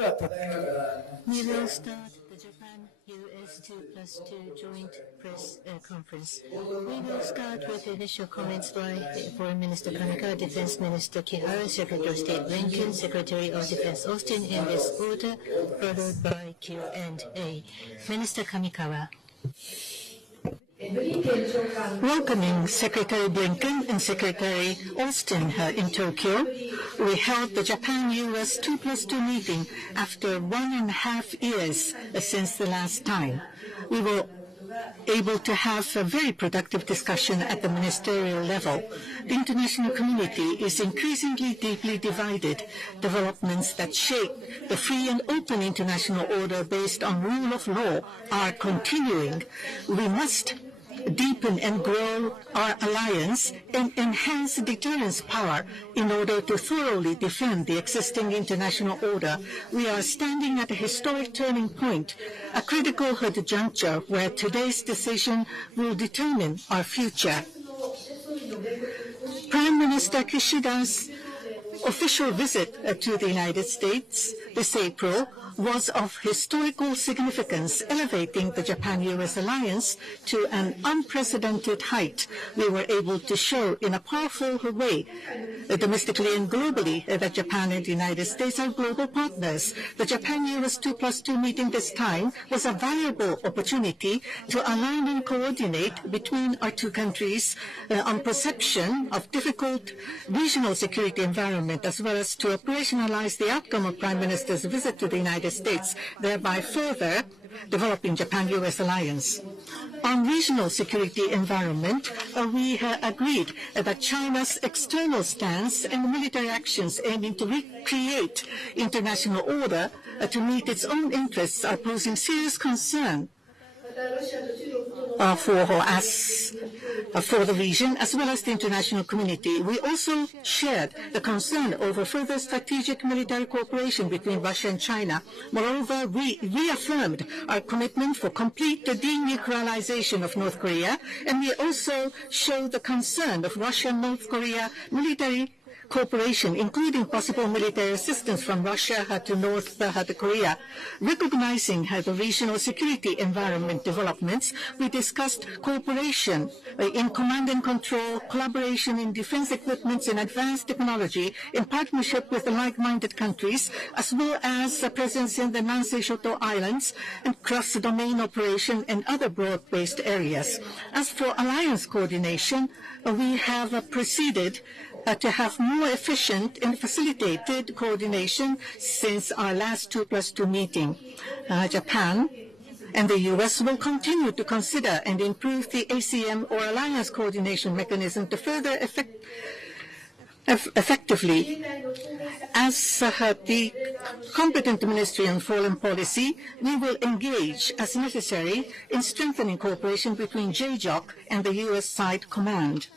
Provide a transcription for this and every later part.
We will start the Japan-US 2+2 joint press conference. We will start with initial comments by Foreign Minister Kamikawa, Defense Minister Kihara, Secretary of State Blinken, Secretary of Defense Austin, in this order, followed by Q&A. Minister Kamikawa. Welcoming Secretary Blinken and Secretary Austin in Tokyo, we held the Japan-US 2+2 meeting after 1.5 years since the last time. We were able to have a very productive discussion at the ministerial level. The international community is increasingly deeply divided. Developments that shape the free and open international order based on rule of law are continuing. We must deepen and grow our alliance and enhance deterrence power in order to thoroughly defend the existing international order. We are standing at a historic turning point, a critical juncture where today's decision will determine our future. Prime Minister Kishida's official visit to the United States this April was of historical significance, elevating the Japan-US alliance to an unprecedented height. We were able to show in a powerful way, domestically and globally, that Japan and the United States are global partners. The Japan-US 2+2 meeting this time was a valuable opportunity to align and coordinate between our two countries on perception of difficult regional security environment, as well as to operationalize the outcome of Prime Minister's visit to the United States, thereby further developing Japan-US alliance. On regional security environment, we agreed that China's external stance and military actions aiming to recreate international order to meet its own interests are posing serious concern for the region as well as the international community. We also shared the concern over further strategic military cooperation between Russia and China. Moreover, we reaffirmed our commitment for complete denuclearization of North Korea, and we also showed the concern of Russia and North Korea military cooperation, including possible military assistance from Russia to North Korea. Recognizing the regional security environment developments, we discussed cooperation in command and control, collaboration in defense equipments and advanced technology in partnership with the like-minded countries, as well as a presence in the Nansei Shoto Islands and cross-domain operation and other broad-based areas. As for alliance coordination, we have proceeded to have more efficient and facilitated coordination since our last 2+2 meeting. Japan and the U.S. will continue to consider and improve the ACM or alliance coordination mechanism to further effectively. As the competent Ministry on Foreign Policy, we will engage as necessary in strengthening cooperation between JJOC and the U.S. side command.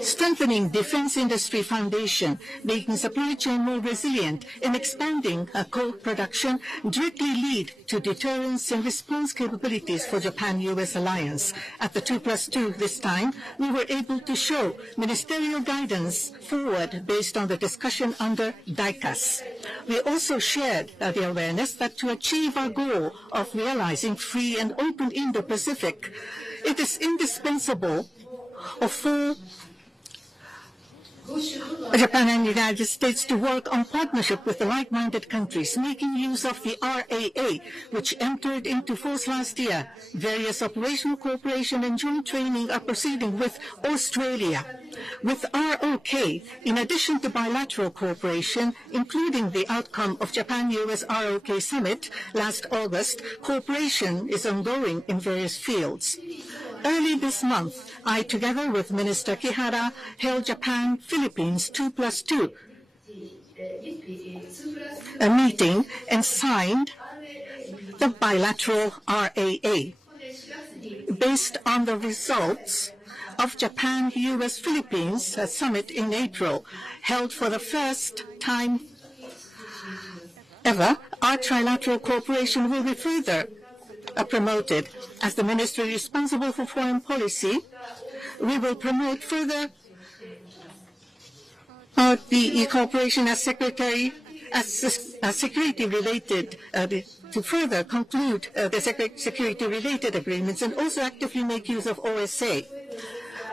Strengthening defense industry foundation, making supply chain more resilient, and expanding co-production directly lead to deterrence and response capabilities for Japan-US alliance. At the 2+2 this time, we were able to show ministerial guidance forward based on the discussion under DICAS. We also shared the awareness that to achieve our goal of realizing free and open Indo-Pacific, it is indispensable for Japan and the United States to work on partnership with the like-minded countries, making use of the RAA, which entered into force last year. Various operational cooperation and joint training are proceeding with Australia. With ROK, in addition to bilateral cooperation, including the outcome of Japan-US ROK summit last August, cooperation is ongoing in various fields. Early this month, I, together with Minister Kihara, held Japan-Philippines 2+2 a meeting and signed the bilateral RAA. Based on the results of Japan-US-Philippines summit in April, held for the first time ever, our trilateral cooperation will be further promoted. As the ministry responsible for foreign policy, we will promote further the cooperation as Secretary security-related to further conclude the security-related agreements and also actively make use of OSA.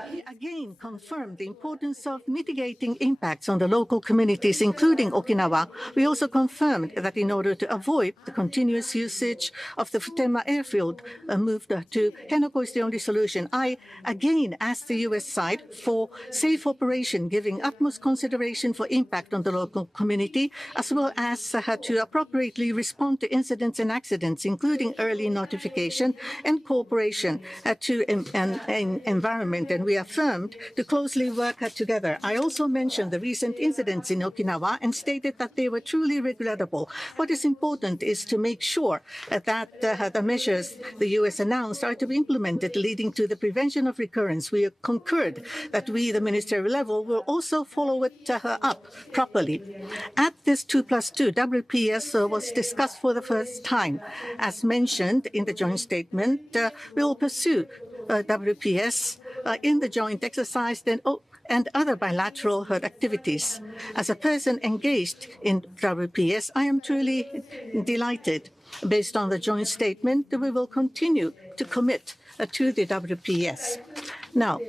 We again confirmed the importance of mitigating impacts on the local communities, including Okinawa. We also confirmed that in order to avoid the continuous usage of the Futenma airfield moved to Henoko is the only solution. I again asked the U.S. side for safe operation, giving utmost consideration for impact on the local community, as well as to appropriately respond to incidents and accidents, including early notification and cooperation to an environment. And we affirmed to closely work together. I also mentioned the recent incidents in Okinawa and stated that they were truly regrettable. What is important is to make sure that the measures the U.S. announced are to be implemented, leading to the prevention of recurrence. We concurred that we, the ministerial level, will also follow it up properly. At this 2+2, WPS was discussed for the first time. As mentioned in the joint statement, we will pursue WPS in the joint exercise and other bilateral activities. As a person engaged in WPS, I am truly delighted. Based on the joint statement, we will continue to commit to the WPS. Now,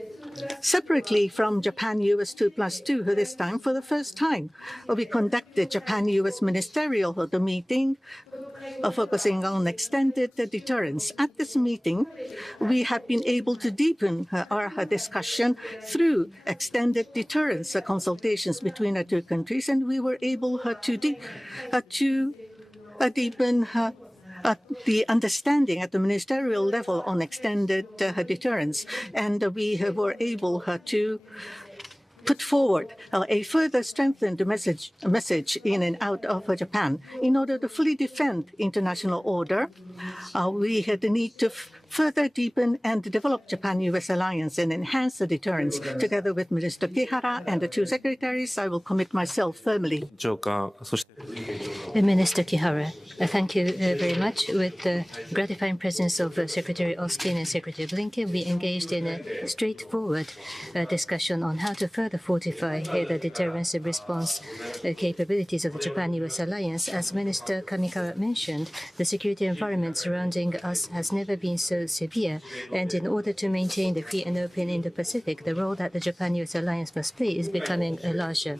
separately from Japan-US 2+2, this time, for the first time, we conducted Japan-US ministerial meeting focusing on extended deterrence. At this meeting, we have been able to deepen our discussion through extended deterrence consultations between the two countries, and we were able to deepen the understanding at the ministerial level on extended deterrence, and we were able to put forward a further strengthened message in and out of Japan. In order to fully defend international order, we had the need to further deepen and develop Japan-US alliance and enhance the deterrence. Together with Minister Kihara and the two secretaries, I will commit myself firmly. Minister Kihara, thank you very much. With the gratifying presence of Secretary Austin and Secretary Blinken, we engaged in a straightforward discussion on how to further fortify the deterrence and response capabilities of the Japan-US alliance. As Minister Kamikawa mentioned, the security environment surrounding us has never been so severe, and in order to maintain the free and open Indo-Pacific, the role that the Japan-US alliance must play is becoming larger.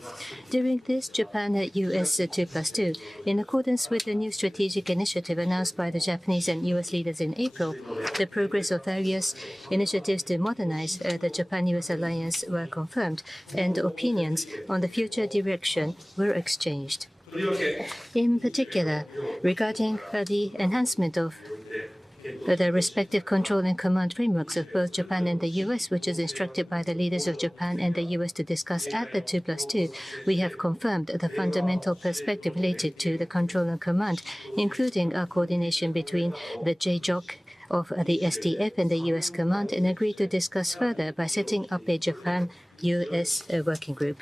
During this Japan-US 2+2, in accordance with the new strategic initiative announced by the Japanese and US leaders in April, the progress of various initiatives to modernize the Japan-US alliance were confirmed, and opinions on the future direction were exchanged. In particular, regarding the enhancement of the respective control and command frameworks of both Japan and the US, which is instructed by the leaders of Japan and the US to discuss at the 2+2, we have confirmed the fundamental perspective related to the control and command, including our coordination between the JJOC of the SDF and the US command, and agreed to discuss further by setting up a Japan-US working group.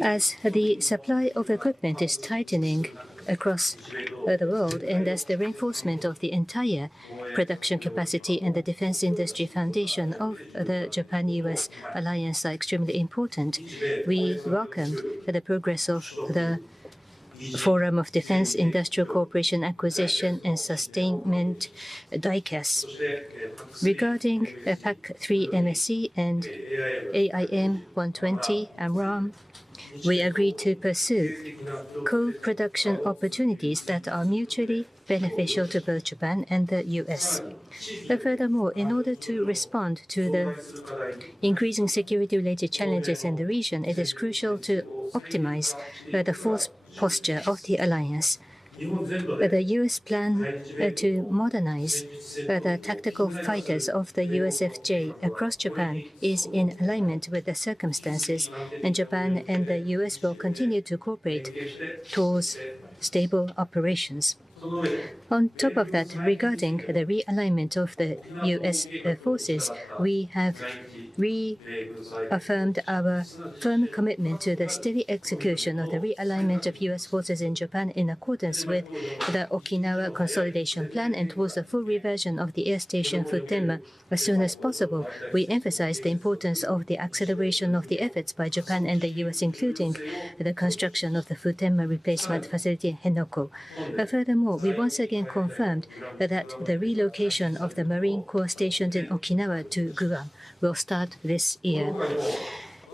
As the supply of equipment is tightening across the world, and as the reinforcement of the entire production capacity and the defense industry foundation of the Japan-US alliance are extremely important, we welcomed the progress of the Forum of Defense Industrial Cooperation Acquisition and Sustainment DICAS. Regarding PAC-3 MSC and AIM-120 AMRAAM, we agreed to pursue co-production opportunities that are mutually beneficial to both Japan and the US. Furthermore, in order to respond to the increasing security-related challenges in the region, it is crucial to optimize the force posture of the alliance. The U.S. plan to modernize the tactical fighters of the USFJ across Japan is in alignment with the circumstances, and Japan and the U.S. will continue to cooperate towards stable operations. On top of that, regarding the realignment of the U.S. forces, we have reaffirmed our firm commitment to the steady execution of the realignment of U.S. forces in Japan in accordance with the Okinawa Consolidation Plan and towards the full reversion of the air station Futenma as soon as possible. We emphasized the importance of the acceleration of the efforts by Japan and the U.S., including the construction of the Futenma replacement facility in Henoko. Furthermore, we once again confirmed that the relocation of the Marine Corps stationed in Okinawa to Guam will start this year.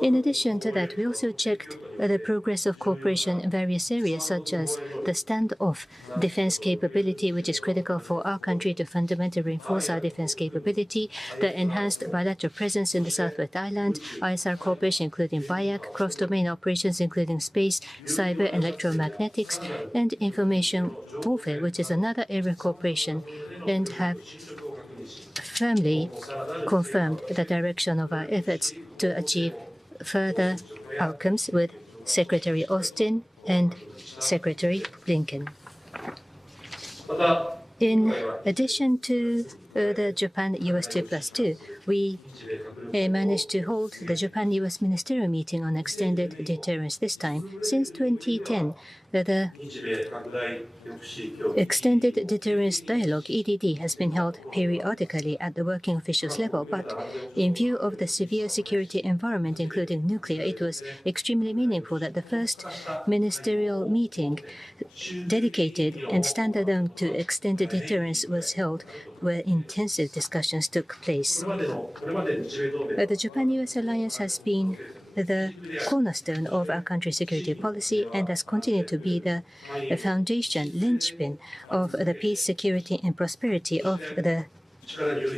In addition to that, we also checked the progress of cooperation in various areas, such as the standoff defense capability, which is critical for our country to fundamentally reinforce our defense capability, the enhanced bilateral presence in the Southwest Island, ISR cooperation including BIAC, cross-domain operations including space, cyber, electromagnetics, and information warfare, which is another area of cooperation, and have firmly confirmed the direction of our efforts to achieve further outcomes with Secretary Austin and Secretary Blinken. In addition to the Japan-US 2+2, we managed to hold the Japan-US Ministerial Meeting on Extended Deterrence this time. Since 2010, the Extended Deterrence Dialogue, EDD, has been held periodically at the working officials level, but in view of the severe security environment, including nuclear, it was extremely meaningful that the first ministerial meeting dedicated and standalone to extended deterrence was held, where intensive discussions took place. The Japan-US alliance has been the cornerstone of our country's security policy and has continued to be the foundation, linchpin of the peace, security, and prosperity of the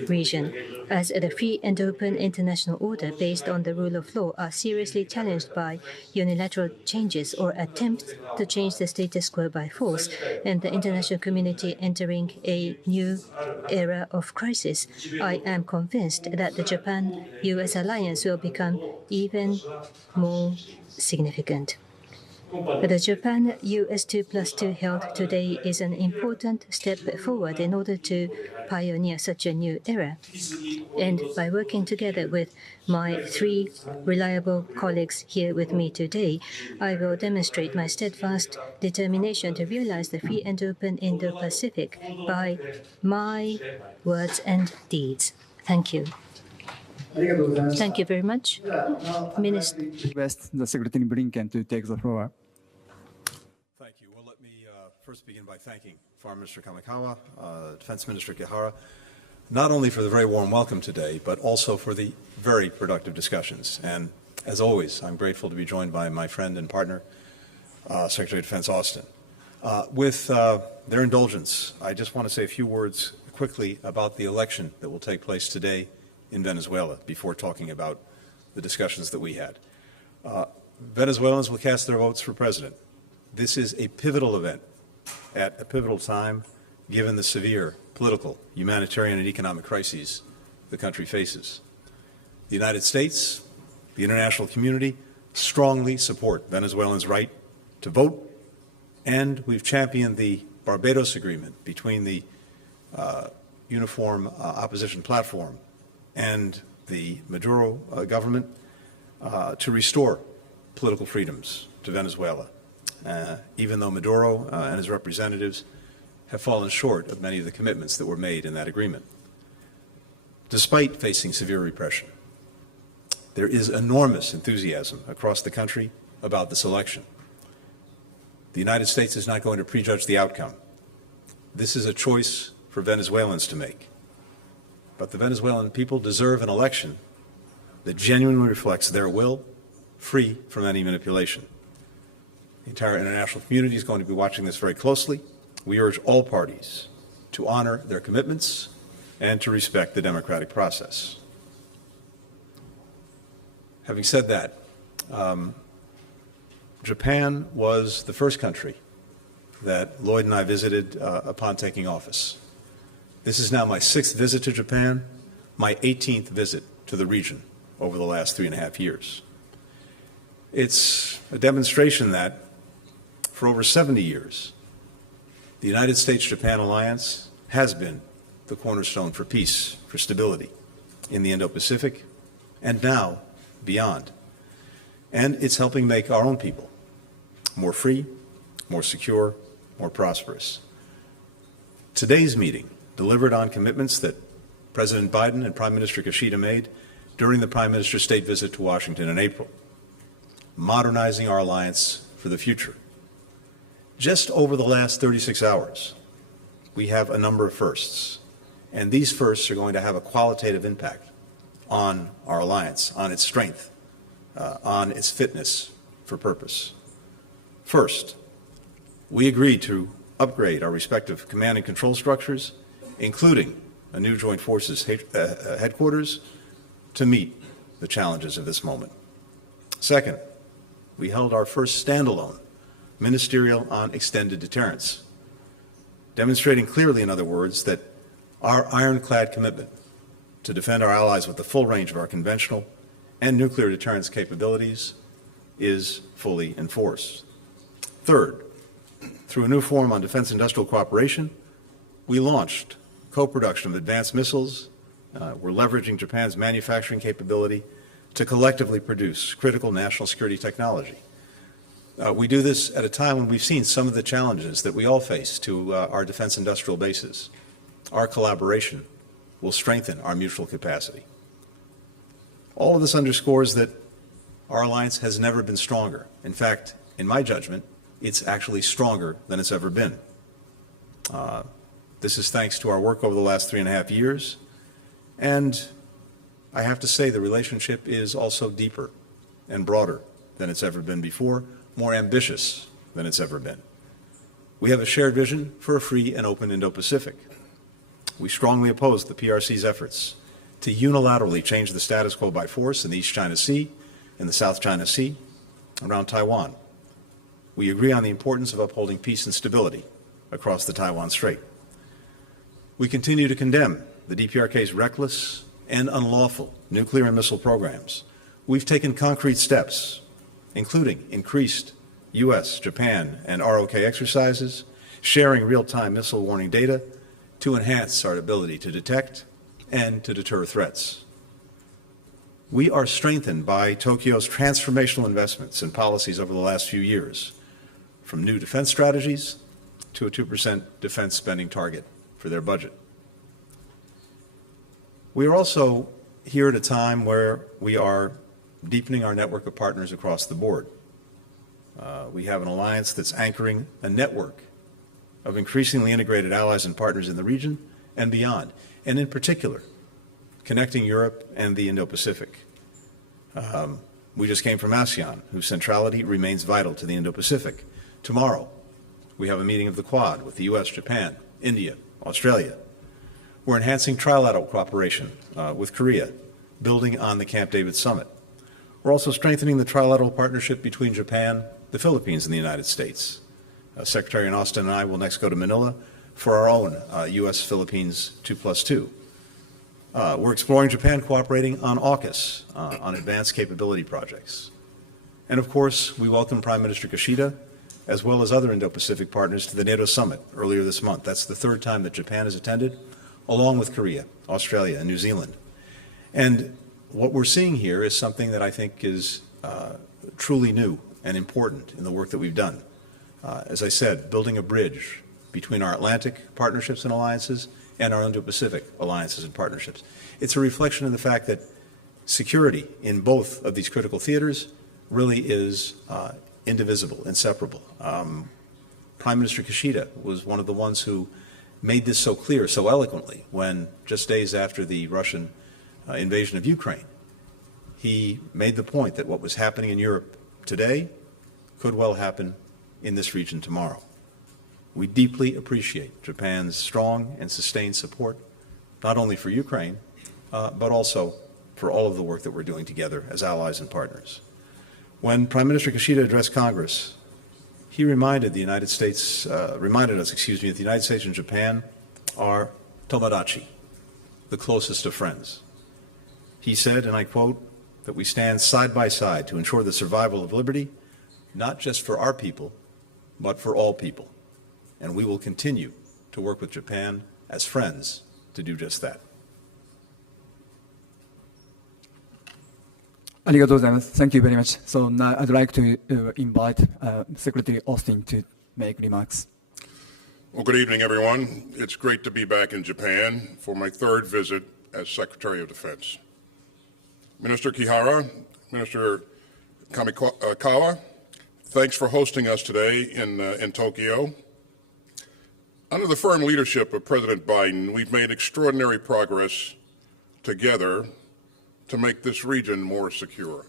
region. As the free and open international order based on the rule of law are seriously challenged by unilateral changes or attempts to change the status quo by force, and the international community entering a new era of crisis, I am convinced that the Japan-US alliance will become even more significant. The Japan-US 2+2 held today is an important step forward in order to pioneer such a new era. And by working together with my three reliable colleagues here with me today, I will demonstrate my steadfast determination to realize the free and open Indo-Pacific by my words and deeds. Thank you. Thank you very much. Minister. Request the Secretary Blinken to take the floor. Thank you. Well, let me first begin by thanking Foreign Minister Kamikawa, Defense Minister Kihara, not only for the very warm welcome today, but also for the very productive discussions. And as always, I'm grateful to be joined by my friend and partner, Secretary of Defense Austin. With their indulgence, I just want to say a few words quickly about the election that will take place today in Venezuela before talking about the discussions that we had. Venezuelans will cast their votes for president. This is a pivotal event at a pivotal time, given the severe political, humanitarian, and economic crises the country faces. The United States, the international community, strongly support Venezuelans' right to vote, and we've championed the Barbados Agreement between the Uniform Opposition Platform and the Maduro government to restore political freedoms to Venezuela, even though Maduro and his representatives have fallen short of many of the commitments that were made in that agreement. Despite facing severe repression, there is enormous enthusiasm across the country about this election. The United States is not going to prejudge the outcome. This is a choice for Venezuelans to make. But the Venezuelan people deserve an election that genuinely reflects their will, free from any manipulation. The entire international community is going to be watching this very closely. We urge all parties to honor their commitments and to respect the democratic process. Having said that, Japan was the first country that Lloyd and I visited upon taking office. This is now my 6th visit to Japan, my 18th visit to the region over the last 3.5 years. It's a demonstration that for over 70 years, the United States-Japan alliance has been the cornerstone for peace, for stability in the Indo-Pacific, and now beyond. And it's helping make our own people more free, more secure, more prosperous. Today's meeting delivered on commitments that President Biden and Prime Minister Kishida made during the Prime Minister's state visit to Washington in April, modernizing our alliance for the future. Just over the last 36 hours, we have a number of firsts, and these firsts are going to have a qualitative impact on our alliance, on its strength, on its fitness for purpose. First, we agreed to upgrade our respective command and control structures, including a new Joint Forces headquarters, to meet the challenges of this moment. Second, we held our first standalone ministerial on extended deterrence, demonstrating clearly, in other words, that our ironclad commitment to defend our allies with the full range of our conventional and nuclear deterrence capabilities is fully enforced. Third, through a new forum on defense industrial cooperation, we launched co-production of advanced missiles. We're leveraging Japan's manufacturing capability to collectively produce critical national security technology. We do this at a time when we've seen some of the challenges that we all face to our defense industrial bases. Our collaboration will strengthen our mutual capacity. All of this underscores that our alliance has never been stronger. In fact, in my judgment, it's actually stronger than it's ever been. This is thanks to our work over the last 3.5 years, and I have to say the relationship is also deeper and broader than it's ever been before, more ambitious than it's ever been. We have a shared vision for a free and open Indo-Pacific. We strongly oppose the PRC's efforts to unilaterally change the status quo by force in the East China Sea, in the South China Sea, around Taiwan. We agree on the importance of upholding peace and stability across the Taiwan Strait. We continue to condemn the DPRK's reckless and unlawful nuclear and missile programs. We've taken concrete steps, including increased U.S., Japan, and ROK exercises, sharing real-time missile warning data to enhance our ability to detect and to deter threats. We are strengthened by Tokyo's transformational investments and policies over the last few years, from new defense strategies to a 2% defense spending target for their budget. We are also here at a time where we are deepening our network of partners across the board. We have an alliance that's anchoring a network of increasingly integrated allies and partners in the region and beyond, and in particular, connecting Europe and the Indo-Pacific. We just came from ASEAN, whose centrality remains vital to the Indo-Pacific. Tomorrow, we have a meeting of the Quad with the U.S., Japan, India, Australia. We're enhancing trilateral cooperation with Korea, building on the Camp David Summit. We're also strengthening the trilateral partnership between Japan, the Philippines, and the United States. Secretary Austin and I will next go to Manila for our own U.S.-Philippines 2+2. We're exploring Japan cooperating on AUKUS, on advanced capability projects. And of course, we welcome Prime Minister Kishida, as well as other Indo-Pacific partners, to the NATO summit earlier this month. That's the third time that Japan has attended, along with Korea, Australia, and New Zealand. And what we're seeing here is something that I think is truly new and important in the work that we've done. As I said, building a bridge between our Atlantic partnerships and alliances and our Indo-Pacific alliances and partnerships. It's a reflection of the fact that security in both of these critical theaters really is indivisible, inseparable. Prime Minister Kishida was one of the ones who made this so clear, so eloquently, when just days after the Russian invasion of Ukraine, he made the point that what was happening in Europe today could well happen in this region tomorrow. We deeply appreciate Japan's strong and sustained support, not only for Ukraine, but also for all of the work that we're doing together as allies and partners. When Prime Minister Kishida addressed Congress, he reminded us, that the United States and Japan are tomodachi, the closest of friends. He said, and I quote, that we stand side by side to ensure the survival of liberty, not just for our people, but for all people. And we will continue to work with Japan as friends to do just that. Thank you very much. So now I'd like to invite Secretary Austin to make remarks. Well, good evening, everyone. It's great to be back in Japan for my third visit as Secretary of Defense. Minister Kihara, Minister Kamikawa, thanks for hosting us today in Tokyo. Under the firm leadership of President Biden, we've made extraordinary progress together to make this region more secure.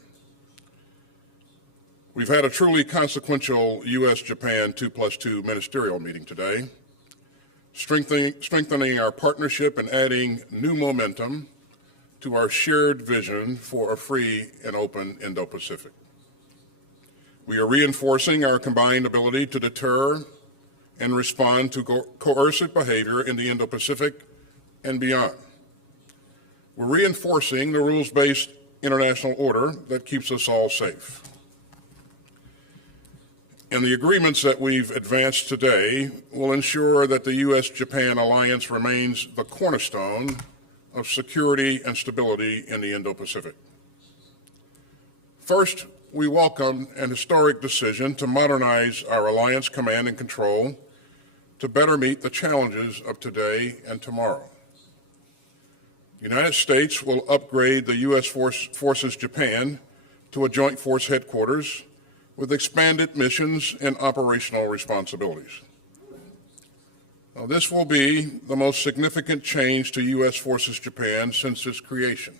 We've had a truly consequential U.S.-Japan 2+2 ministerial meeting today, strengthening our partnership and adding new momentum to our shared vision for a free and open Indo-Pacific. We are reinforcing our combined ability to deter and respond to coercive behavior in the Indo-Pacific and beyond. We're reinforcing the rules-based international order that keeps us all safe. And the agreements that we've advanced today will ensure that the U.S.-Japan alliance remains the cornerstone of security and stability in the Indo-Pacific. First, we welcome an historic decision to modernize our alliance command and control to better meet the challenges of today and tomorrow. The United States will upgrade the U.S. Forces Japan to a joint force headquarters with expanded missions and operational responsibilities. Now, this will be the most significant change to U.S. Forces Japan since its creation,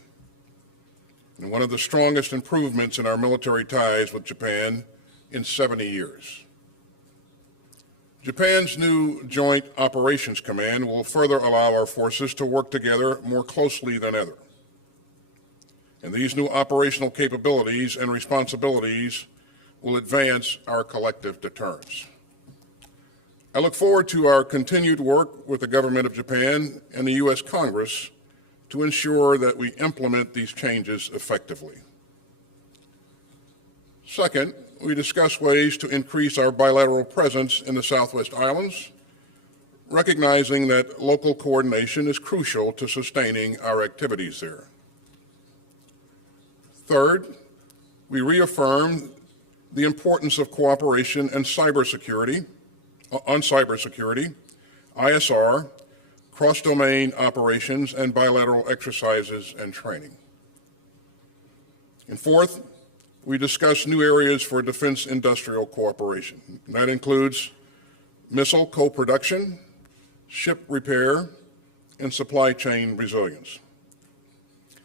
and one of the strongest improvements in our military ties with Japan in 70 years. Japan's new Joint Operations Command will further allow our forces to work together more closely than ever. And these new operational capabilities and responsibilities will advance our collective deterrence. I look forward to our continued work with the government of Japan and the U.S. Congress to ensure that we implement these changes effectively. Second, we discuss ways to increase our bilateral presence in the Southwest Islands, recognizing that local coordination is crucial to sustaining our activities there. Third, we reaffirm the importance of cooperation and cybersecurity, ISR, cross-domain operations, and bilateral exercises and training. And fourth, we discuss new areas for defense industrial cooperation. And that includes missile co-production, ship repair, and supply chain resilience.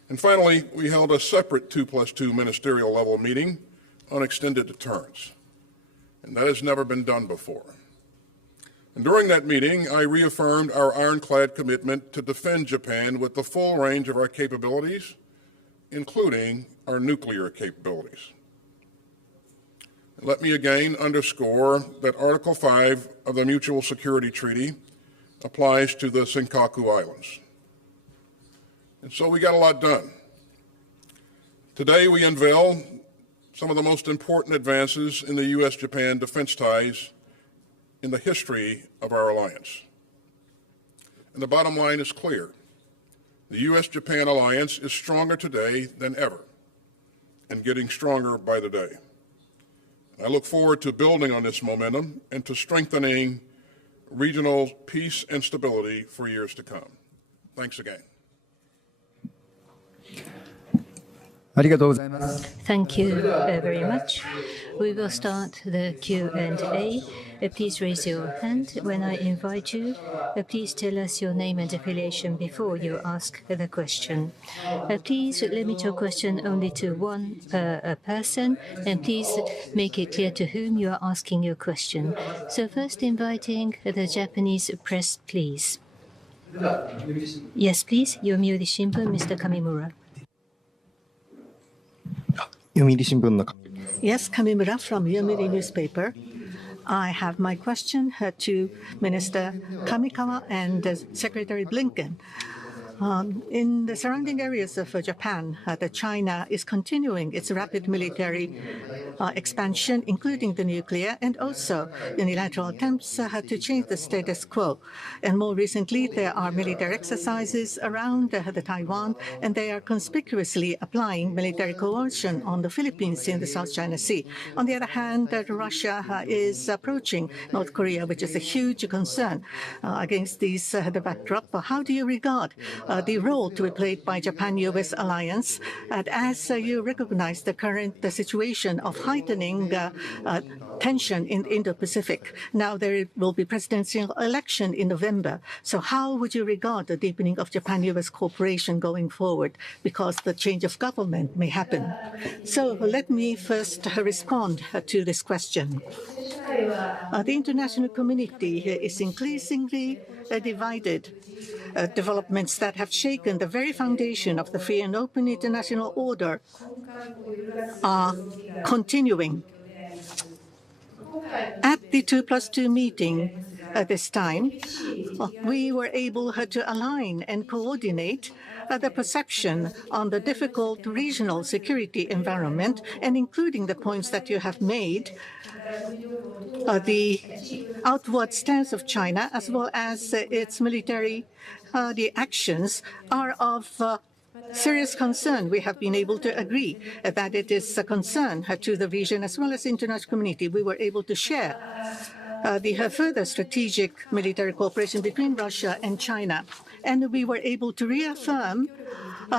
And finally, we held a separate 2+2 ministerial level meeting on extended deterrence. And that has never been done before. And during that meeting, I reaffirmed our ironclad commitment to defend Japan with the full range of our capabilities, including our nuclear capabilities. Let me again underscore that Article 5 of the Mutual Security Treaty applies to the Senkaku Islands. And so we got a lot done. Today we unveil some of the most important advances in the U.S.-Japan defense ties in the history of our alliance. And the bottom line is clear. The U.S.-Japan alliance is stronger today than ever and getting stronger by the day. I look forward to building on this momentum and to strengthening regional peace and stability for years to come. Thanks again. Thank you very much. We will start the Q&A. Please raise your hand when I invite you. Please tell us your name and affiliation before you ask the question. Please limit your question only to one person, and please make it clear to whom you are asking your question. So first inviting the Japanese press, please. Yes, please. Yomiuri Shimbun, Mr. Kamimura. Yes, Kamimura from Yomiuri newspaper. I have my question to Minister Kamikawa and Secretary Blinken. In the surrounding areas of Japan, China is continuing its rapid military expansion, including the nuclear, and also unilateral attempts to change the status quo. And more recently, there are military exercises around the Taiwan, and they are conspicuously applying military coercion on the Philippines in the South China Sea. On the other hand, Russia is approaching North Korea, which is a huge concern. Against the backdrop, how do you regard the role to be played by Japan-U.S. alliance, as you recognize the current situation of heightening tension in the Indo-Pacific? Now there will be presidential election in November. So how would you regard the deepening of Japan-U.S. cooperation going forward, because the change of government may happen? So let me first respond to this question. The international community is increasingly divided. Developments that have shaken the very foundation of the free and open international order are continuing. At the 2+2 meeting this time, we were able to align and coordinate the perception on the difficult regional security environment, and including the points that you have made, the outward stance of China as well as its military the actions are of serious concern. We have been able to agree that it is a concern to the region as well as the international community. We were able to share the further strategic military cooperation between Russia and China. And we were able to reaffirm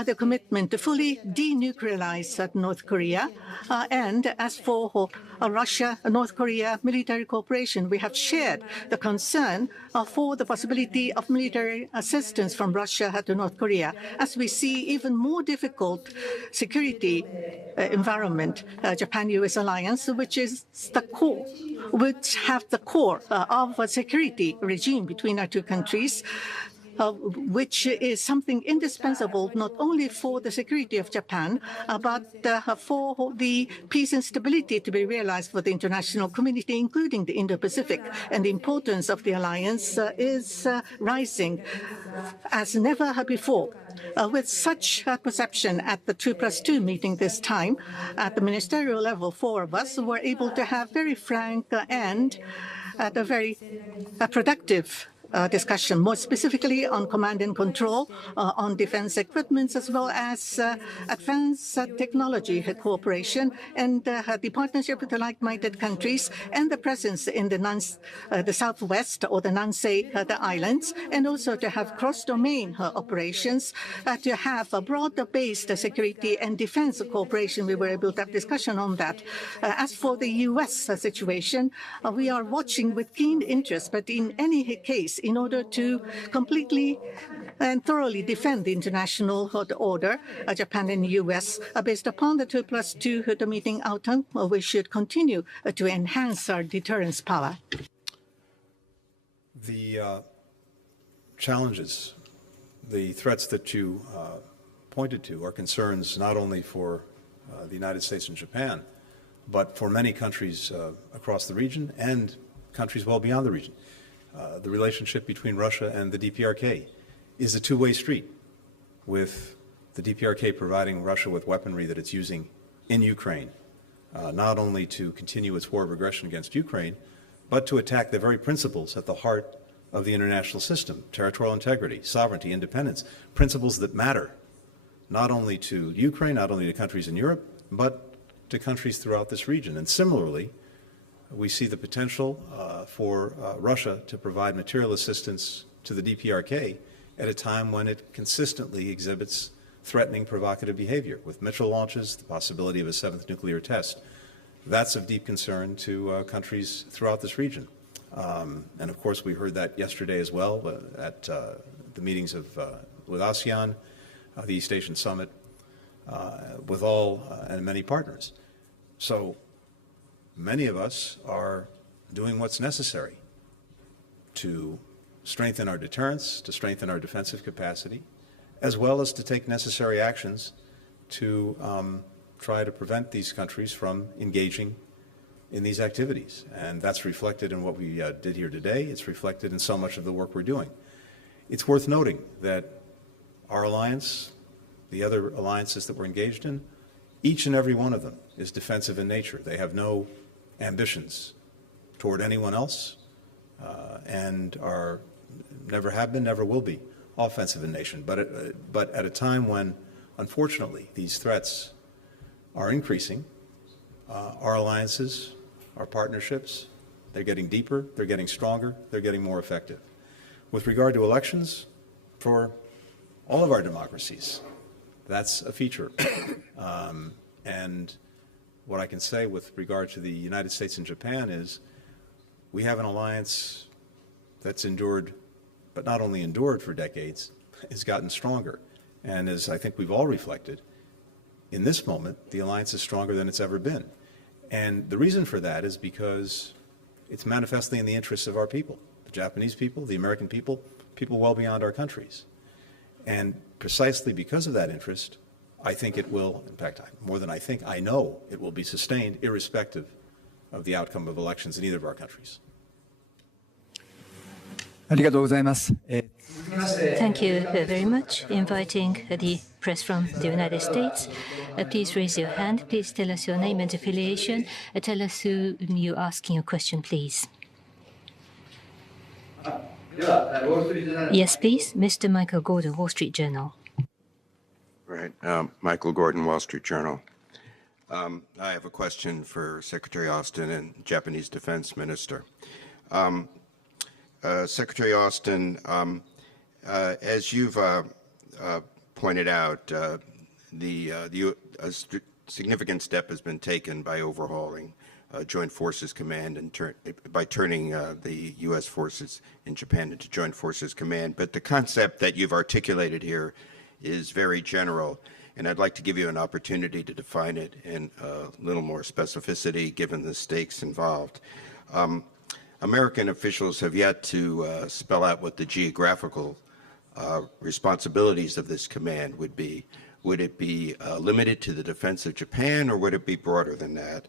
the commitment to fully denuclearize North Korea. And as for Russia-North Korea military cooperation, we have shared the concern for the possibility of military assistance from Russia to North Korea, as we see even more difficult security environment, Japan-U.S. alliance, which is the core, which have the core of a security regime between our two countries, which is something indispensable not only for the security of Japan, but for the peace and stability to be realized for the international community, including the Indo-Pacific. And the importance of the alliance is rising as never before. With such perception at the 2+2 meeting this time, at the ministerial level, four of us were able to have very frank and a very productive discussion, more specifically on command and control, on defense equipments, as well as advanced technology cooperation, and the partnership with the like-minded countries, and the presence in the southwest or the Nansei the islands, and also to have cross-domain operations, to have a broader-based security and defense cooperation. We were able to have discussion on that. As for the U.S. situation, we are watching with keen interest, but in any case, in order to completely and thoroughly defend the international order, Japan and the U.S., based upon the 2+2 the meeting outcome, we should continue to enhance our deterrence power. The challenges, the threats that you pointed to are concerns not only for the United States and Japan, but for many countries across the region and countries well beyond the region. The relationship between Russia and the DPRK is a two-way street, with the DPRK providing Russia with weaponry that it's using in Ukraine, not only to continue its war of aggression against Ukraine, but to attack the very principles at the heart of the international system: territorial integrity, sovereignty, independence, principles that matter not only to Ukraine, not only to countries in Europe, but to countries throughout this region. And similarly, we see the potential for Russia to provide material assistance to the DPRK at a time when it consistently exhibits threatening, provocative behavior, with missile launches, the possibility of a seventh nuclear test. That's of deep concern to countries throughout this region. And of course, we heard that yesterday as well at the meetings with ASEAN, the East Asian Summit, with all and many partners. So many of us are doing what's necessary to strengthen our deterrence, to strengthen our defensive capacity, as well as to take necessary actions to try to prevent these countries from engaging in these activities. And that's reflected in what we did here today. It's reflected in so much of the work we're doing. It's worth noting that Our alliance, the other alliances that we're engaged in, each and every one of them is defensive in nature. They have no ambitions toward anyone else and are never have been, never will be offensive in nature. But at a time when, unfortunately, these threats are increasing, our alliances, our partnerships, they're getting deeper, they're getting stronger, they're getting more effective. With regard to elections, for all of our democracies, that's a feature. And what I can say with regard to the United States and Japan is we have an alliance that's endured, but not only endured for decades, has gotten stronger. And as I think we've all reflected, in this moment, the alliance is stronger than it's ever been. And the reason for that is because it's manifestly in the interests of our people, the Japanese people, the American people, people well beyond our countries. And precisely because of that interest, I think it will, in fact, more than I think, I know it will be sustained irrespective of the outcome of elections in either of our countries. ありがとうございます。Thank you very much. Inviting the press from the United States. Please raise your hand. Please tell us your name and affiliation. Tell us who you're asking your question, please. Yes, please. Mr. Michael Gordon, Wall Street Journal. Right. Michael Gordon, Wall Street Journal. I have a question for Secretary Austin and Japanese Defense Minister. Secretary Austin, as you've pointed out, a significant step has been taken by overhauling Joint Forces Command and by turning the U.S. forces in Japan into Joint Forces Command. But the concept that you've articulated here is very general, and I'd like to give you an opportunity to define it in a little more specificity given the stakes involved. American officials have yet to spell out what the geographical responsibilities of this command would be. Would it be limited to the defense of Japan, or would it be broader than that?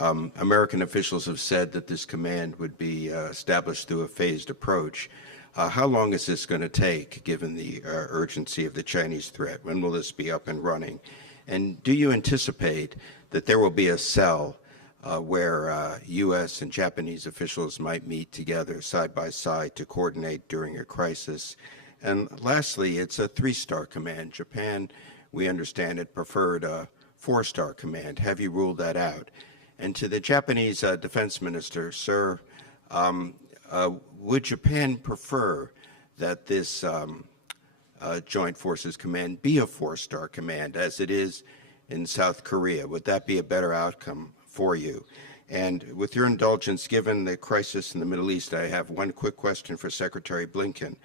American officials have said that this command would be established through a phased approach. How long is this going to take, given the urgency of the Chinese threat? When will this be up and running? And do you anticipate that there will be a cell where U.S. and Japanese officials might meet together side by side to coordinate during a crisis? And lastly, it's a 3-star command. Japan, we understand it, preferred a 4-star command. Have you ruled that out? And to the Japanese defense minister, sir, would Japan prefer that this Joint Forces Command be a 4-star command, as it is in South Korea? Would that be a better outcome for you? And with your indulgence, given the crisis in the Middle East, I have one quick question for Secretary Blinken.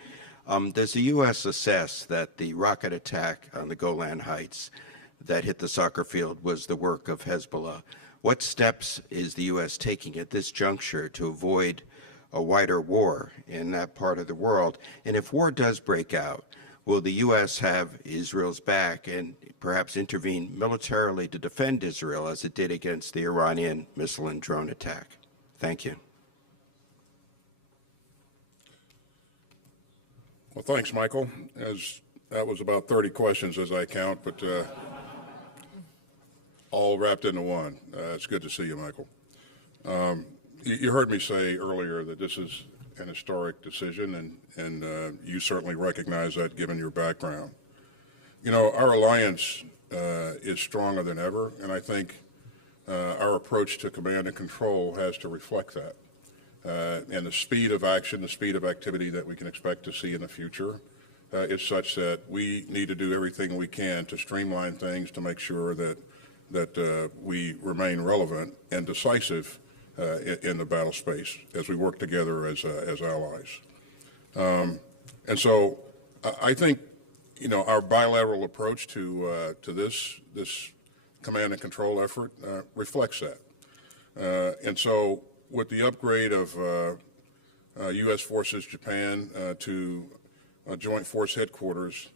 Does the U.S. assess that the rocket attack on the Golan Heights that hit the soccer field was the work of Hezbollah? What steps is the U.S. taking at this juncture to avoid a wider war in that part of the world? And if war does break out, will the U.S. have Israel's back and perhaps intervene militarily to defend Israel as it did against the Iranian missile and drone attack? Thank you. Well, thanks, Michael. That was about 30 questions as I count, but all wrapped into one. It's good to see you, Michael. You heard me say earlier that this is an historic decision, and you certainly recognize that given your background. You know, our alliance is stronger than ever, and I think our approach to command and control has to reflect that. And the speed of action, the speed of activity that we can expect to see in the future is such that we need to do everything we can to streamline things to make sure that we remain relevant and decisive in the battle space as we work together as allies. And so I think, you know, our bilateral approach to this command and control effort reflects that. And so with the upgrade of U.S. Forces Japan to Joint Force Headquarters,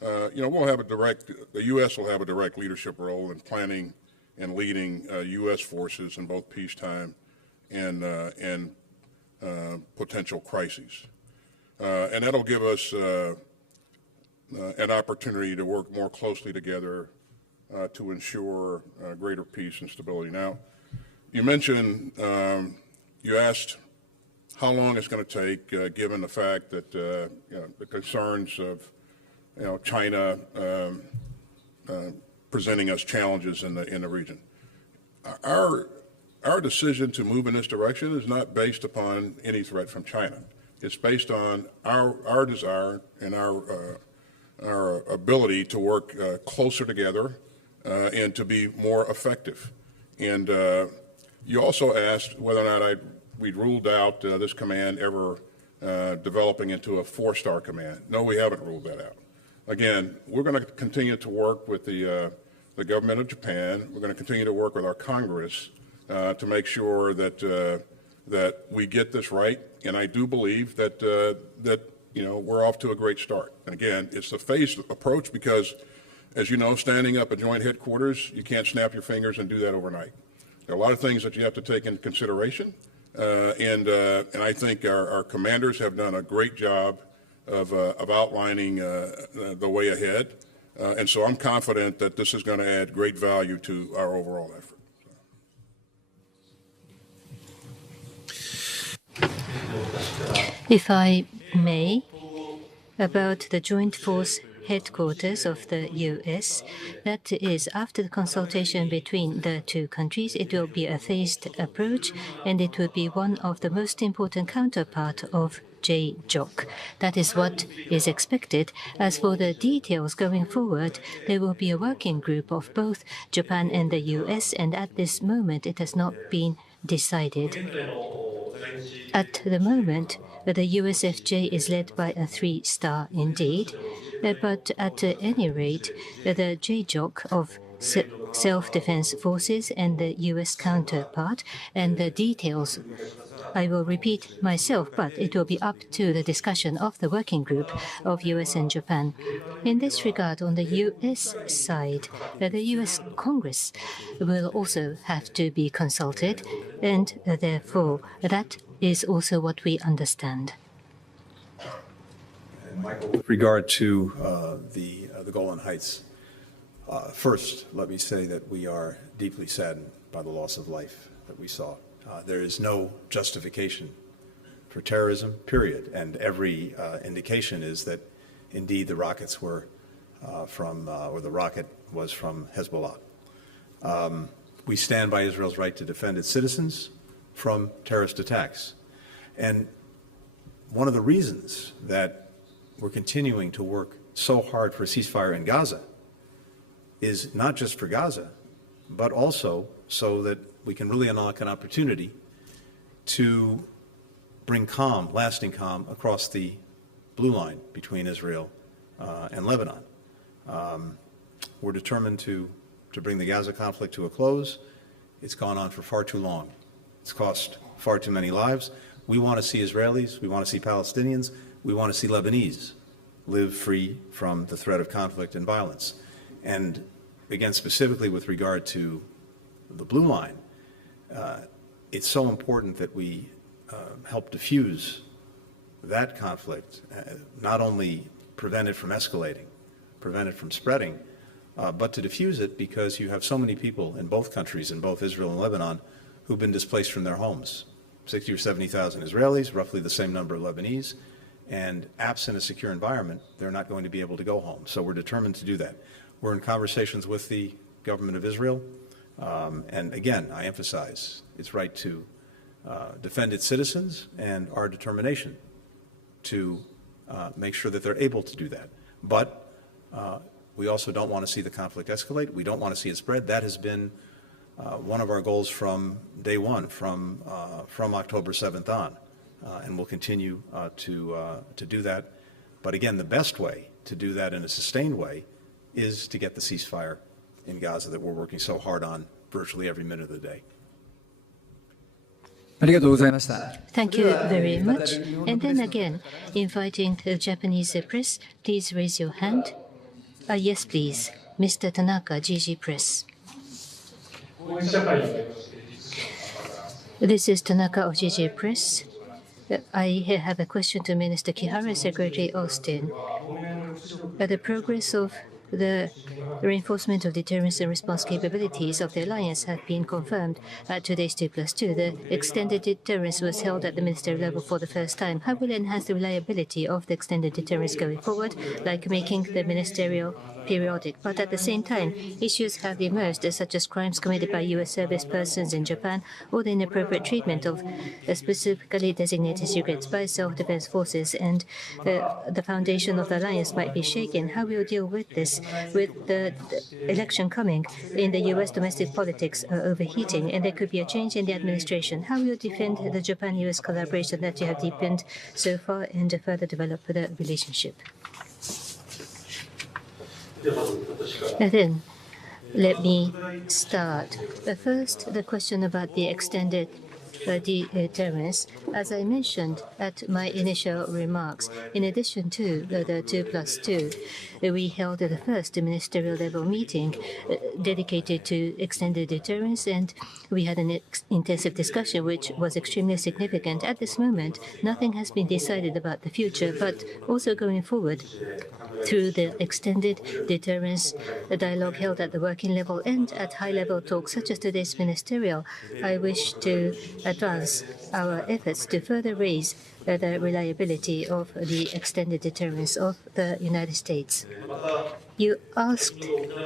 you know, the U.S. will have a direct leadership role in planning and leading U.S. forces in both peacetime and potential crises. And that'll give us an opportunity to work more closely together to ensure greater peace and stability. Now, you mentioned, you asked how long it's going to take, given the fact that the concerns of China presenting us challenges in the region. Our decision to move in this direction is not based upon any threat from China. It's based on our desire and our ability to work closer together and to be more effective. And you also asked whether or not we'd ruled out this command ever developing into a 4-star command. No, we haven't ruled that out. Again, we're going to continue to work with the government of Japan. We're going to continue to work with our Congress to make sure that that we get this right. And I do believe that we're off to a great start. And again, it's a phased approach because, as you know, standing up a joint headquarters, you can't snap your fingers and do that overnight. There are a lot of things that you have to take into consideration, and I think our commanders have done a great job of outlining the way ahead, and so I'm confident that this is going to add great value to our overall effort. If I may, about the Joint Force Headquarters of the U.S., that is, after the consultation between the two countries, it will be a phased approach, and it will be one of the most important counterpart of JJOC. That is what is expected. As for the details going forward, there will be a working group of both Japan and the U.S., and at this moment it has not been decided. At the moment, the USFJ is led by a 3-star indeed, but at any rate, the JJOC of Self-Defense Forces and the U.S. counterpart, and the details, I will repeat myself, but it will be up to the discussion of the working group of U.S. and Japan. In this regard, on the U.S. side, the U.S. Congress will also have to be consulted, and therefore that is also what we understand. Michael, with regard to the Golan Heights, first, let me say that we are deeply saddened by the loss of life that we saw. There is no justification for terrorism, period. And every indication is that, indeed, the rockets were or the rocket was from Hezbollah. We stand by Israel's right to defend its citizens from terrorist attacks. And one of the reasons that we're continuing to work so hard for a ceasefire in Gaza is not just for Gaza, but also so that we can really unlock an opportunity to bring calm, lasting calm, across the blue line between Israel and Lebanon. We're determined to bring the Gaza conflict to a close. It's gone on for far too long. It's cost far too many lives. We want to see Israelis, we want to see Palestinians, we want to see Lebanese live free from the threat of conflict and violence. And again, specifically with regard to the blue line, it's so important that we help diffuse that conflict, not only prevent it from escalating, prevent it from spreading, but to diffuse it because you have so many people in both countries, in both Israel and Lebanon, who've been displaced from their homes. 60 or 70,000 Israelis, roughly the same number of Lebanese, and absent a secure environment, they're not going to be able to go home. So we're determined to do that. We're in conversations with the government of Israel, and again, I emphasize its right to defend its citizens and our determination to make sure that they're able to do that. But we also don't want to see the conflict escalate. We don't want to see it spread. That has been one of our goals from day one, from October 7th on, and we'll continue to do that. But again, the best way to do that in a sustained way is to get the ceasefire in Gaza that we're working so hard on virtually every minute of the day. Thank you very much. And then again, inviting the Japanese press, please raise your hand. Yes, please. Mr. Tanaka, GG Press. This is Tanaka of GG Press. I have a question to Minister Kihara, Secretary Austin. the progress of the reinforcement of deterrence and response capabilities of the alliance have been confirmed at today's 2+2. The extended deterrence was held at the ministerial level for the first time. How will it enhance the reliability of the extended deterrence going forward, like making the ministerial periodic? But at the same time, issues have emerged, such as crimes committed by U.S. service persons in Japan or the inappropriate treatment of specifically designated secrets by self-defense forces, and the foundation of the alliance might be shaken. How will you deal with this? With the election coming in the U.S., domestic politics are overheating, and there could be a change in the administration. How will you defend the Japan-U.S. collaboration that you have deepened so far and further develop the relationship? Then, let me start. First, the question about the extended deterrence. As I mentioned at my initial remarks, in addition to the 2+2, we held the first ministerial level meeting dedicated to extended deterrence, and we had an intensive discussion which was extremely significant. At this moment, nothing has been decided about the future, but also going forward, through the extended deterrence dialogue held at the working level and at high-level talks such as today's ministerial, I wish to advance our efforts to further raise the reliability of the extended deterrence of the United States. You asked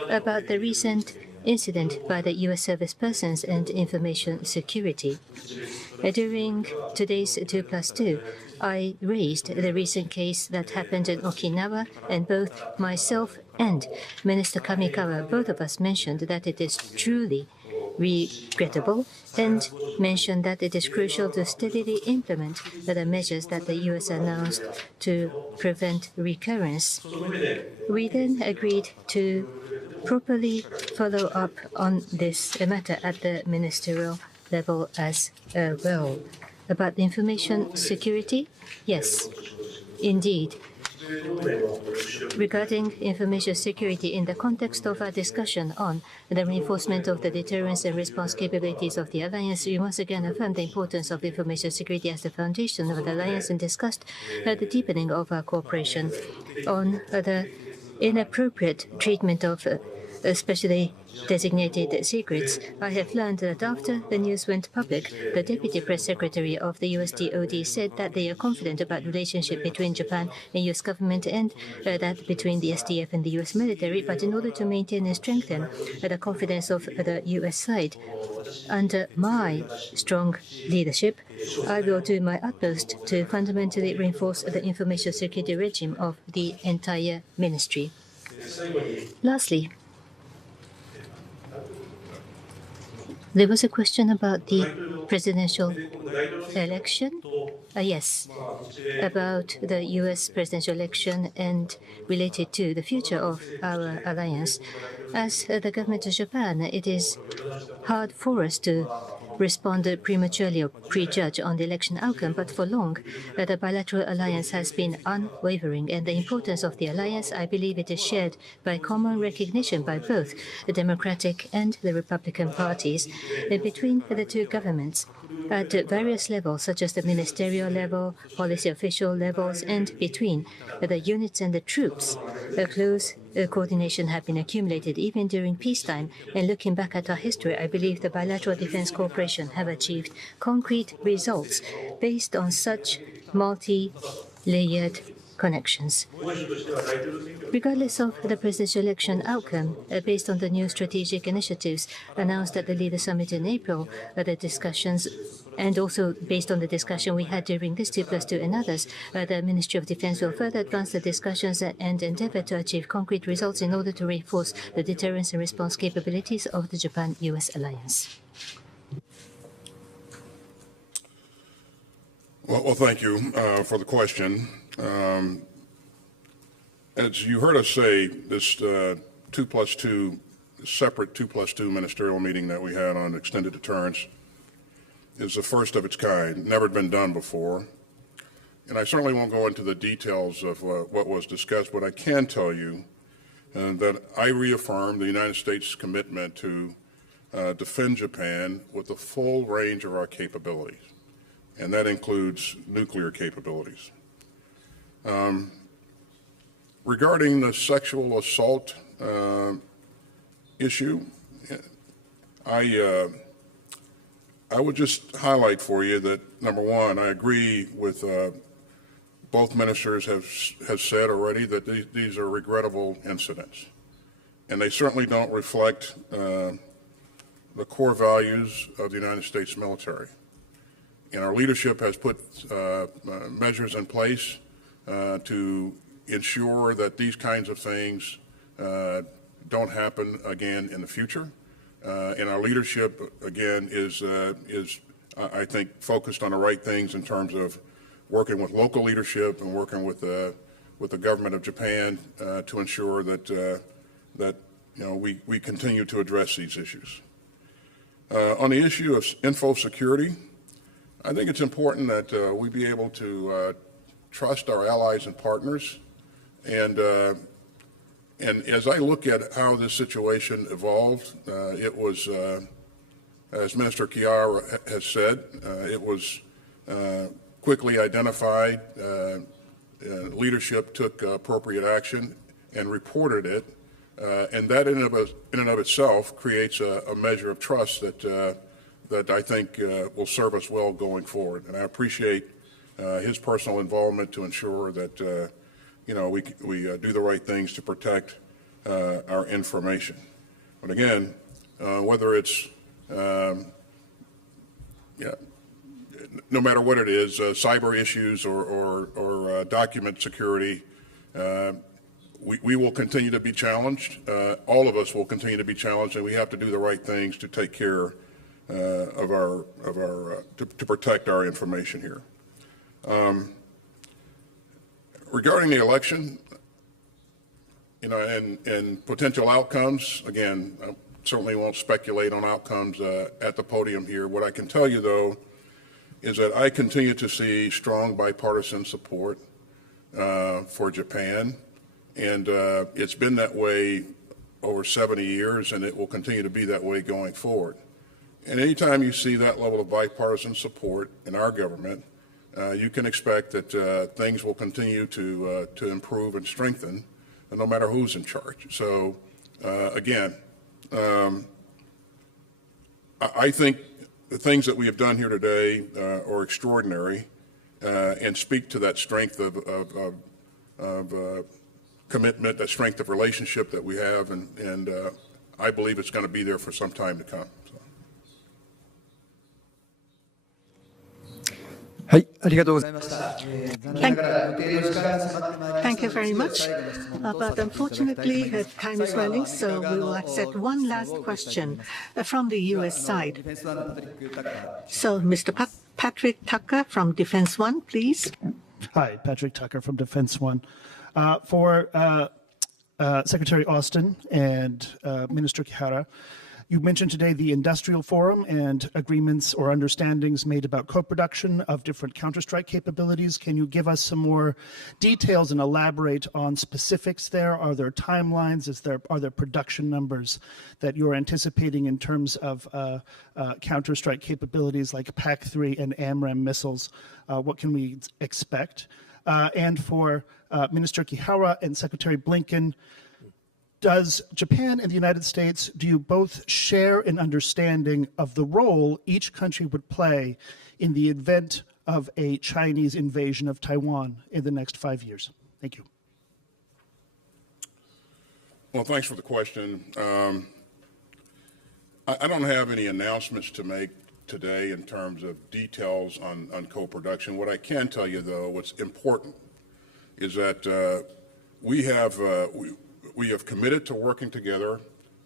about the recent incident by the U.S. service persons and information security. During today's 2+2, I raised the recent case that happened in Okinawa, and both myself and Minister Kamikawa, both of us mentioned that it is truly regrettable and mentioned that it is crucial to steadily implement the measures that the U.S. announced to prevent recurrence. We then agreed to properly follow up on this matter at the ministerial level as well. About the information security? Yes, indeed. Regarding information security, in the context of our discussion on the reinforcement of the deterrence and response capabilities of the alliance, we once again affirmed the importance of information security as the foundation of the alliance and discussed the deepening of our cooperation on the inappropriate treatment of especially designated secrets. I have learned that after the news went public, the Deputy Press Secretary of the US DoD said that they are confident about the relationship between Japan and US government and that between the SDF and the US military, but in order to maintain and strengthen the confidence of the US side, under my strong leadership, I will do my utmost to fundamentally reinforce the information security regime of the entire ministry. Lastly, there was a question about the presidential election. Yes, about the U.S. presidential election and related to the future of our alliance. As the government of Japan, it is hard for us to respond prematurely or prejudge on the election outcome, but for long, the bilateral alliance has been unwavering, and the importance of the alliance, I believe it is shared by common recognition by both the Democratic and the Republican parties between the two governments at various levels, such as the ministerial level, policy official levels, and between the units and the troops. A close coordination have been accumulated even during peacetime. And looking back at our history, I believe the bilateral defense cooperation have achieved concrete results based on such multi-layered connections. Regardless of the presidential election outcome, based on the new strategic initiatives announced at the Leader Summit in April, the discussions, and also based on the discussion we had during this 2+2 and others, the Ministry of Defense will further advance the discussions and endeavor to achieve concrete results in order to reinforce the deterrence and response capabilities of the Japan-US alliance. Well, thank you for the question. As you heard us say, this 2+2, separate 2+2 ministerial meeting that we had on extended deterrence is the first of its kind, never been done before. And I certainly won't go into the details of what was discussed, but I can tell you that I reaffirm the United States' commitment to defend Japan with the full range of our capabilities, and that includes nuclear capabilities. Regarding the sexual assault issue, I would just highlight for you that, number one, I agree with both ministers have said already that these are regrettable incidents, and they certainly don't reflect the core values of the United States military. And our leadership has put measures in place to ensure that these kinds of things don't happen again in the future. And our leadership, again, is I think, focused on the right things in terms of working with local leadership and working with the government of Japan to ensure that we continue to address these issues. On the issue of info security, I think it's important that we be able to trust our allies and partners. And as I look at how this situation evolved, it was, as Minister Kihara has said, it was quickly identified, leadership took appropriate action and reported it, and that in and of itself creates a measure of trust that I think will serve us well going forward. And I appreciate his personal involvement to ensure that we do the right things to protect our information. But again, whether it's no matter what it is, cyber issues or document security, we will continue to be challenged. All of us will continue to be challenged, and we have to do the right things to take care to protect our information here. Regarding the election, and potential outcomes, again, I certainly won't speculate on outcomes at the podium here. What I can tell you, though, is that I continue to see strong bipartisan support for Japan, and it's been that way over 70 years, and it will continue to be that way going forward. And anytime you see that level of bipartisan support in our government, you can expect that things will continue to improve and strengthen, no matter who's in charge. So, again, I think the things that we have done here today are extraordinary and speak to that strength of commitment, that strength of relationship that we have, and I believe it's going to be there for some time to come. Thank you very much. But unfortunately, time is running, so we will accept one last question from the U.S. side. So, Mr. Patrick Tucker from Defense One, please. Hi, Patrick Tucker from Defense One. For Secretary Austin and Minister Kihara, you mentioned today the industrial forum and agreements or understandings made about co-production of different counterstrike capabilities. Can you give us some more details and elaborate on specifics there? Are there timelines? Are there production numbers that you're anticipating in terms of counterstrike capabilities like PAC-3 and AMRAAM missiles? What can we expect? And for Minister Kihara and Secretary Blinken, does Japan and the United States, do you both share an understanding of the role each country would play in the event of a Chinese invasion of Taiwan in the next 5 years? Thank you. Well, thanks for the question. I don't have any announcements to make today in terms of details on co-production. What I can tell you, though, what's important is that we have committed to working together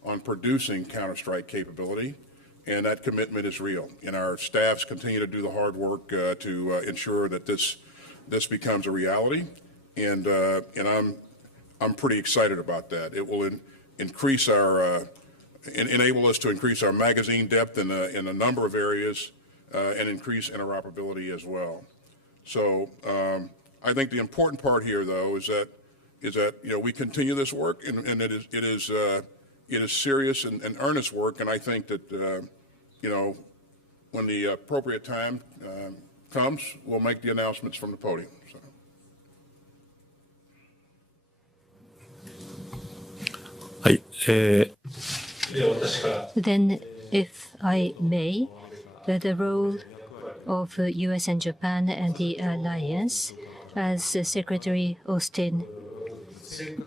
on producing counterstrike capability, and that commitment is real. And our staffs continue to do the hard work to ensure that this becomes a reality. And I'm pretty excited about that. It will increase our enable us to increase our magazine depth in a number of areas and increase interoperability as well. So I think the important part here, though, is that we continue this work, and it is serious and earnest work, and I think that when the appropriate time comes, we'll make the announcements from the podium. So. はい。 Then, if I may, the role of U.S. and Japan and the alliance, as Secretary Austin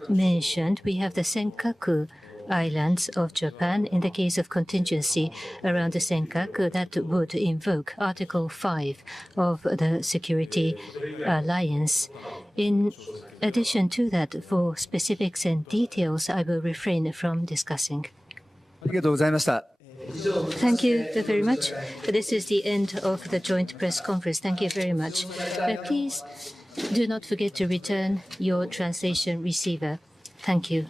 mentioned, we have the Senkaku Islands of Japan. In the case of contingency around the Senkaku, that would invoke Article 5 of the Security Alliance. In addition to that, for specifics and details, I will refrain from discussing. ありがとうございました。 Thank you very much. This is the end of the joint press conference. Thank you very much. Please do not forget to return your translation receiver. Thank you.